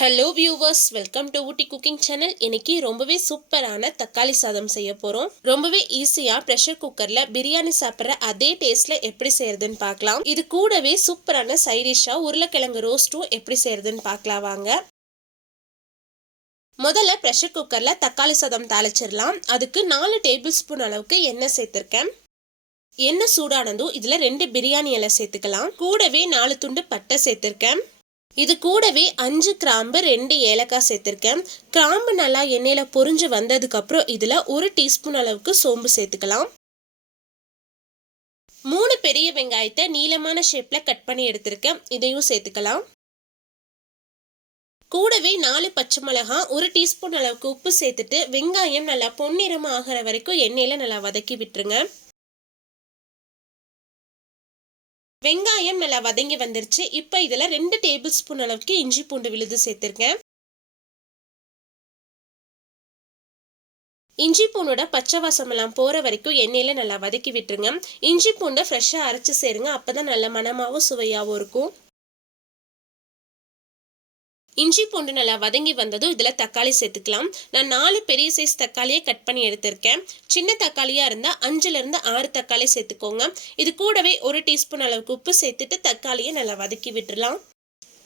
Hello viewers, welcome to Ooty cooking channel. இன்னைக்கு ரொம்பவே சூப்பரான தக்காளி சாதம் செய்ய போகிறோம். ரொம்பவே ஈஸியாக ப்ரெஷர் குக்கரில் பிரியாணி சாப்பிட்ற அதே டேஸ்ட்டில் எப்படி செய்யறதுன்னு பார்க்கலாம். இது கூடவே சூப்பரான சைடிஷாக உருளைக்கிழங்கு ரோஸ்ட்டும் எப்படி செய்யறதுன்னு பார்க்கலாம் வாங்க. முதல்ல ப்ரெஷர் குக்கரில் தக்காளி சாதம் தாளிச்சிடலாம். அதுக்கு 4 டேபிள் ஸ்பூன் அளவுக்கு எண்ணெய் சேர்த்துருக்கேன். எண்ணெய் சூடானதும் இதில் 2 பிரியாணி இலை சேர்த்துக்கலாம். கூடவே 4 துண்டு பட்டை சேர்த்துருக்கேன். இது கூடவே 5 கிராம்பு 2 ஏலக்காய் சேர்த்துருக்கேன். கிராம்பு நல்லா எண்ணெயில் பொரிஞ்சு வந்ததுக்கப்புறம் இதில் 1 டீஸ்பூன் அளவுக்கு சோம்பு சேர்த்துக்கலாம். 3 பெரிய வெங்காயத்தை நீளமான ஷேப்பில் கட் பண்ணி எடுத்திருக்கேன். இதையும் சேர்த்துக்கலாம். கூடவே 4 பச்சை மிளகாய், 1 டீஸ்பூன் அளவுக்கு உப்பு சேர்த்துட்டு வெங்காயம் நல்லா பொன்னிறமாக ஆகிற வரைக்கும் எண்ணெயில் நல்லா வதக்கி விட்டுருங்க. வெங்காயம் நல்லா வதங்கி வந்துருச்சு. இப்போ இதில் 2 டேபிள் ஸ்பூன் அளவுக்கு இஞ்சி பூண்டு விழுது சேர்த்துருக்கேன். இஞ்சி பூண்டோட பச்சை வாசமெல்லாம் போகிற வரைக்கும் எண்ணெயில் நல்லா வதக்கி விட்டுருங்க. இஞ்சி பூண்டை ஃப்ரெஷ்ஷாக அரைச்சி சேருங்க. அப்போ தான் நல்ல மணமாகவும் சுவையாகவும் இருக்கும். இஞ்சி பூண்டு நல்லா வதங்கி வந்ததும் இதில் தக்காளி சேர்த்துக்கலாம். நான் 4 பெரிய சைஸ் தக்காளியை கட் பண்ணி எடுத்திருக்கேன். சின்ன தக்காளியாக இருந்தால் 5லேருந்து 6 தக்காளி சேர்த்துக்கோங்க. இது கூடவே 1 டீஸ்பூன் அளவுக்கு உப்பு சேர்த்துட்டு தக்காளியை நல்லா வதக்கி விட்டுடலாம்.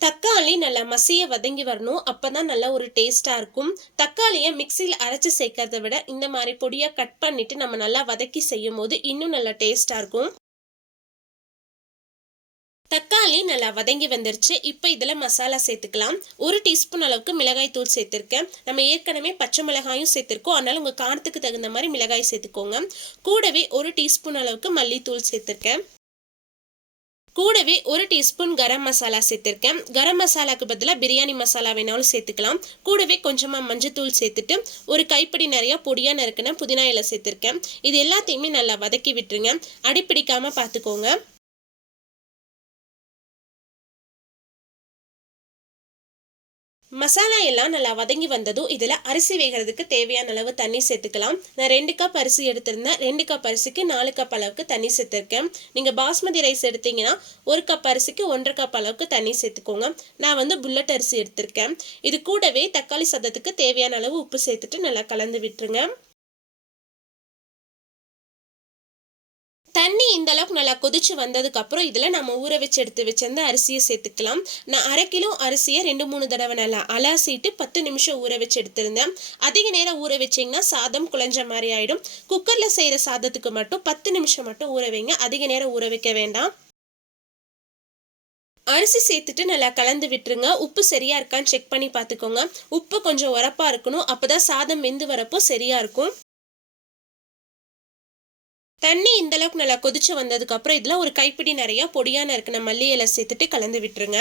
தக்காளி நல்லா மசிய வதங்கி வரணும். அப்போ தான் நல்லா ஒரு டேஸ்ட்டாக இருக்கும். தக்காளியை மிக்சியில் அரைச்சி சேர்க்கறத விட இந்த மாதிரி பொடியாக கட் பண்ணிவிட்டு நம்ம நல்லா வதக்கி செய்யும் போது இன்னும் நல்லா டேஸ்ட்டாக இருக்கும். தக்காளி நல்லா வதங்கி வந்துருச்சு. இப்போ இதில் மசாலா சேர்த்துக்கலாம். 1 டீஸ்பூன் அளவுக்கு மிளகாய் தூள் சேர்த்துருக்கேன். நம்ம ஏற்கனவே பச்சை மிளகாயும் சேர்த்துருக்கோம். அதனால உங்கள் காரத்துக்கு தகுந்த மாதிரி மிளகாய் சேர்த்துக்கோங்க. கூடவே 1 டீஸ்பூன் அளவுக்கு மல்லித்தூள் சேர்த்துருக்கேன். கூடவே 1 டீஸ்பூன் கரம் மசாலா சேர்த்துருக்கேன். கரம் மசாலாக்கு பதிலாக பிரியாணி மசாலா வேணாலும் சேர்த்துக்கலாம். கூடவே கொஞ்சமாக மஞ்சத்தூள் சேர்த்துட்டு ஒரு கைப்பிடி நிறையா பொடியாக நறுக்கின புதினா இலை சேர்த்துருக்கேன். இது எல்லாத்தையுமே நல்லா வதக்கி விட்டுருங்க. அடிப்பிடிக்காமல் பார்த்துக்கோங்க. மசாலா எல்லாம் நல்லா வதங்கி வந்ததும் இதில் அரிசி வேகிறதுக்கு தேவையான அளவு தண்ணி சேர்த்துக்கலாம். நான் 2 கப் அரிசி எடுத்திருந்தேன். 2 கப் அரிசிக்கு 4 கப் அளவுக்கு தண்ணி சேர்த்துருக்கேன். நீங்கள் பாஸ்மதி ரைஸ் எடுத்தீங்கன்னா 1 கப் அரிசிக்கு 1.5 கப் அளவுக்கு தண்ணி சேர்த்துக்கோங்க. நான் புல்லட் அரிசி எடுத்திருக்கேன். இது கூடவே தக்காளி சாதத்துக்கு தேவையான அளவு உப்பு சேர்த்துட்டு நல்லா கலந்து விட்டுருங்க. தண்ணி இந்த அளவுக்கு நல்லா கொதிச்சு வந்ததுக்கு அப்புறம் இதில் நம்ம ஊற வச்சு எடுத்து வச்சிருந்த அரிசியை சேர்த்துக்கலாம். நான் 1/2 கிலோ அரிசியை 2-3 தடவை நல்லா அலசிட்டு 10 நிமிஷம் ஊற வச்சு எடுத்திருந்தேன். அதிக நேரம் ஊற வச்சிங்கன்னா சாதம் குழஞ்ச மாதிரி ஆயிடும். குக்கரில் செய்கிற சாதத்துக்கு மட்டும் 10 நிமிஷம் மட்டும் ஊற வைங்க. அதிக நேரம் ஊற வைக்க வேண்டாம். அரிசி சேர்த்துட்டு நல்லா கலந்து விட்டுருங்க. உப்பு சரியா இருக்கான்னு செக் பண்ணி பார்த்துக்கோங்க. உப்பு கொஞ்சம் உரப்பா இருக்கணும். அப்போதான் சாதம் வெந்து வரப்போ சரியா இருக்கும். தண்ணி இந்த அளவுக்கு நல்லா கொதிச்சு வந்ததுக்கு அப்புறம் இதில் ஒரு கைப்பிடி நிறைய பொடியான நறுக்கின மல்லி இலை சேர்த்துட்டு கலந்து விட்டுருங்க.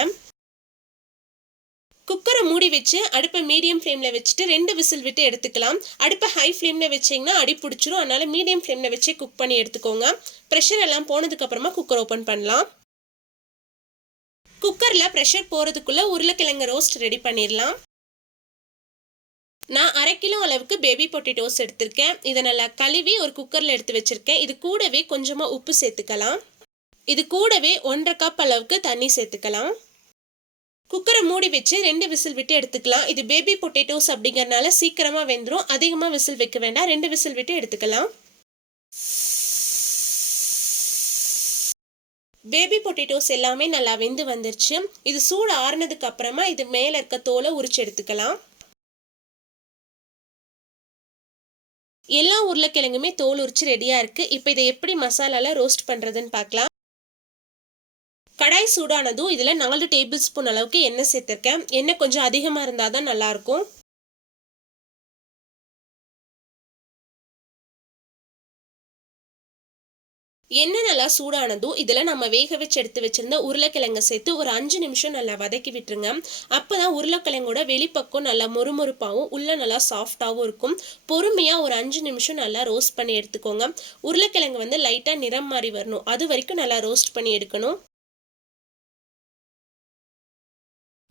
குக்கரை மூடி வச்சு அடுப்பை மீடியம் ஃப்ளேமில் வச்சுட்டு 2 விசில் விட்டு எடுத்துக்கலாம். அடுப்பை ஹை ஃப்ளேமில் வச்சிங்கன்னா அடி பிடிச்சிரும். அதனால மீடியம் ஃப்ளேமில் வச்சு குக் பண்ணி எடுத்துக்கோங்க. ப்ரெஷர் எல்லாம் போனதுக்கு அப்புறமா குக்கர் ஓப்பன் பண்ணலாம். குக்கரில் ப்ரெஷர் போகிறதுக்குள்ளே உருளைக்கிழங்கு ரோஸ்ட் ரெடி பண்ணிடலாம். நான் 1/2 கிலோ அளவுக்கு பேபி பொட்டேட்டோஸ் எடுத்திருக்கேன். இதை நல்லா கழுவி ஒரு குக்கரில் எடுத்து வச்சிருக்கேன். இது கூடவே கொஞ்சமாக உப்பு சேர்த்துக்கலாம். இது கூடவே 1.5 கப் அளவுக்கு தண்ணி சேர்த்துக்கலாம். குக்கரை மூடி வச்சு 2 விசில் விட்டு எடுத்துக்கலாம். இது பேபி பொட்டேட்டோஸ் அப்படிங்கறனால சீக்கிரமாக வெந்துடும். அதிகமாக விசில் வைக்க வேண்டாம். 2 விசில் விட்டு எடுத்துக்கலாம். பேபி பொட்டேட்டோஸ் எல்லாமே நல்லா வெந்து வந்துருச்சு. இது சூடு ஆறுனதுக்கு அப்புறமா இது மேலே இருக்க தோலை உரிச்சு எடுத்துக்கலாம். எல்லா உருளைக்கிழங்குமே தோல் உரிச்சு ரெடியாக இருக்குது. இப்போ இதை எப்படி மசாலாவில் ரோஸ்ட் பண்ணுறதுன்னு பார்க்கலாம். கடாய் சூடானதும் இதில் 4 டேபிள் ஸ்பூன் அளவுக்கு எண்ணெய் சேர்த்துருக்கேன். எண்ணெய் கொஞ்சம் அதிகமாக இருந்தால் தான் நல்லாயிருக்கும். எண்ணெய் நல்லா சூடானதும் இதில் நம்ம வேக வச்சு எடுத்து வச்சிருந்த உருளைக்கிழங்கை சேர்த்து ஒரு 5 நிமிஷம் நல்லா வதக்கி விட்டுருங்க. அப்போ தான் உருளைக்கிழங்கோட வெளிப்பக்கம் நல்லா மொறுமொறுப்பாகவும் உள்ள நல்லா சாஃப்டாகவும் இருக்கும். பொறுமையாக ஒரு 5 நிமிஷம் நல்லா ரோஸ்ட் பண்ணி எடுத்துக்கோங்க. உருளைக்கிழங்கு லைட்டாக நிறம் மாறி வரணும். அது வரைக்கும் நல்லா ரோஸ்ட் பண்ணி எடுக்கணும்.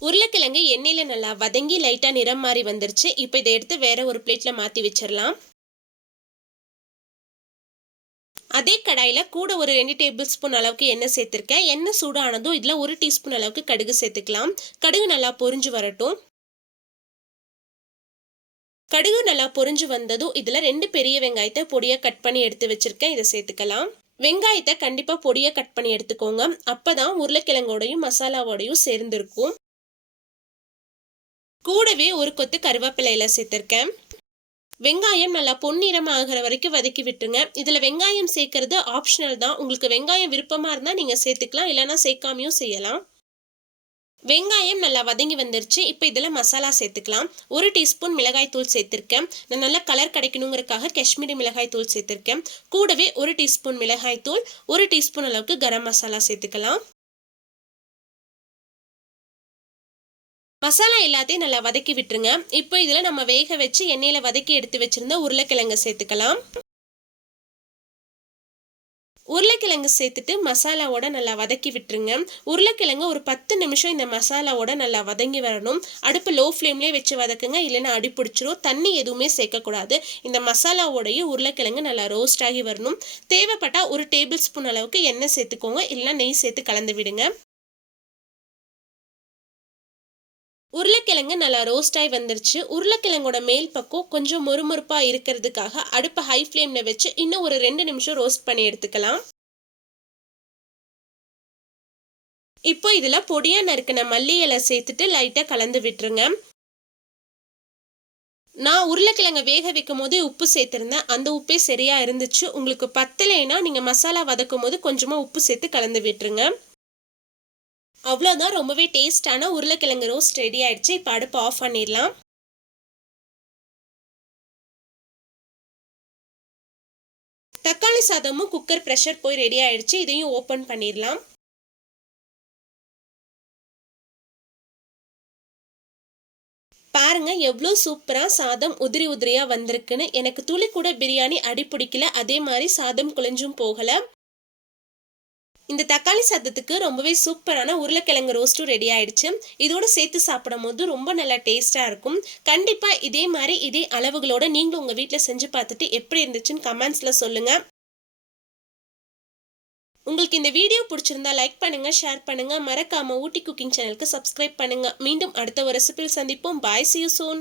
உருளைக்கிழங்கு எண்ணெயில் நல்லா வதங்கி லைட்டாக நிறம் மாறி வந்துருச்சு. இப்போ இதை எடுத்து வேற ஒரு பிளேட்டில் மாற்றி வச்சிடலாம். அதே கடாயில் கூட ஒரு 2 டேபிள் ஸ்பூன் அளவுக்கு எண்ணெய் சேர்த்துருக்கேன். எண்ணெய் சூடானதும் இதில் 1 டீஸ்பூன் அளவுக்கு கடுகு சேர்த்துக்கலாம். கடுகு நல்லா பொரிஞ்சு வரட்டும். கடுகு நல்லா பொரிஞ்சு வந்ததும் இதுல 2 பெரிய வெங்காயத்தை பொடியா கட் பண்ணி எடுத்து வச்சிருக்கேன். இதை சேர்த்துக்கலாம். வெங்காயத்தை கண்டிப்பா பொடியா கட் பண்ணி எடுத்துக்கோங்க. அப்பதான் உருளைக்கிழங்கோடையும் மசாலாவோடையும் சேர்ந்திருக்கும். கூடவே ஒரு கொத்து கருவேப்பிலை இலை சேர்த்திருக்கேன். வெங்காயம் நல்லா பொன்னிறமா ஆகிற வரைக்கும் வதக்கி விட்டுருங்க. இதுல வெங்காயம் சேர்க்கறது ஆப்ஷனல் தான். உங்களுக்கு வெங்காயம் விருப்பமா இருந்தா நீங்க சேர்த்துக்கலாம், இல்லைன்னா சேர்க்காமையும் செய்யலாம். வெங்காயம் நல்லா வதங்கி வந்துருச்சு. இப்போ இதுல மசாலா சேர்த்துக்கலாம். 1 டீஸ்பூன் மிளகாய் தூள் சேர்த்திருக்கேன். நான் நல்லா கலர் கிடைக்கணுங்கிறதுக்காக காஷ்மீரி மிளகாய் தூள் சேர்த்திருக்கேன். கூடவே 1 டீஸ்பூன் மிளகாய் தூள், 1 டீஸ்பூன் அளவுக்கு கரம் மசாலா சேர்த்துக்கலாம். மசாலா எல்லாத்தையும் நல்லா வதக்கி விட்டுருங்க. இப்போ இதுல நம்ம வேக வச்சு எண்ணெயில வதக்கி எடுத்து வச்சிருந்த உருளைக்கிழங்கு சேர்த்துக்கலாம். உருளைக்கிழங்கு சேர்த்துட்டு மசாலாவோட நல்லா வதக்கி விட்டுருங்க. உருளைக்கிழங்கு ஒரு 10 நிமிஷம் இந்த மசாலாவோட நல்லா வதங்கி வரணும். அடுப்பு லோ ஃப்ளேம்லேயே வச்சு வதக்குங்க, இல்லைன்னா அடி பிடிச்சிரும். தண்ணி எதுவுமே சேர்க்கக்கூடாது. இந்த மசாலாவோடையும் உருளைக்கிழங்கு நல்லா ரோஸ்ட் ஆகி வரணும். தேவைப்பட்டா 1 டேபிள் ஸ்பூன் அளவுக்கு எண்ணெய் சேர்த்துக்கோங்க, இல்லைன்னா நெய் சேர்த்து கலந்து விடுங்க. உருளைக்கிழங்கு நல்லா ரோஸ்ட் ஆகி வந்துருச்சு. உருளைக்கிழங்கோட மேல் பக்கம் கொஞ்சம் மொறுமொறுப்பா இருக்கிறதுக்காக அடுப்பை ஹை ஃப்ளேம்ல வச்சு இன்னும் ஒரு 2 நிமிஷம் ரோஸ்ட் பண்ணி எடுத்துக்கலாம். இப்போ இதுல பொடியா நறுக்கின மல்லி இலை சேர்த்துட்டு லைட்டா கலந்து விட்டுருங்க. நான் உருளைக்கிழங்க வேக வைக்கும் போதே உப்பு சேர்த்திருந்தேன். அந்த உப்பே சரியா இருந்துச்சு. உங்களுக்கு பத்தலைன்னா நீங்க மசாலா வதக்கும் போது கொஞ்சமா உப்பு சேர்த்து கலந்து விட்டுருங்க. அவ்வளோதான், ரொம்பவே டேஸ்டான உருளைக்கிழங்கு ரோஸ்ட் ரெடி ஆயிடுச்சு. இப்போ அடுப்பு ஆஃப் பண்ணிடலாம். தக்காளி சாதமும் குக்கர் ப்ரெஷர் போய் ரெடி ஆயிடுச்சு. இதையும் ஓப்பன் பண்ணிடலாம். பாருங்க எவ்வளோ சூப்பரா சாதம் உதிரி உதிரியா வந்திருக்குன்னு. எனக்கு துளி கூட பிரியாணி அடி பிடிக்கல, அதே மாதிரி சாதம் குழஞ்சும் போகல. இந்த தக்காளி சாதத்துக்கு ரொம்பவே சூப்பரான உருளைக்கிழங்கு ரோஸ்ட்டும் ரெடி ஆயிடுச்சு. இதோட சேர்த்து சாப்பிடும் போது ரொம்ப நல்லா டேஸ்டா இருக்கும். கண்டிப்பா இதே மாதிரி இதே அளவுகளோட நீங்களும் உங்க வீட்டில் செஞ்சு பார்த்துட்டு எப்படி இருந்துச்சுன்னு கமெண்ட்ஸ்ல சொல்லுங்க. உங்களுக்கு இந்த வீடியோ பிடிச்சிருந்தா லைக் பண்ணுங்க, ஷேர் பண்ணுங்க. மறக்காம ஊட்டி குக்கிங் சேனலுக்கு சப்ஸ்கிரைப் பண்ணுங்க. மீண்டும் அடுத்த ஒரு ரெசிபியில் சந்திப்போம். பாய், see you soon.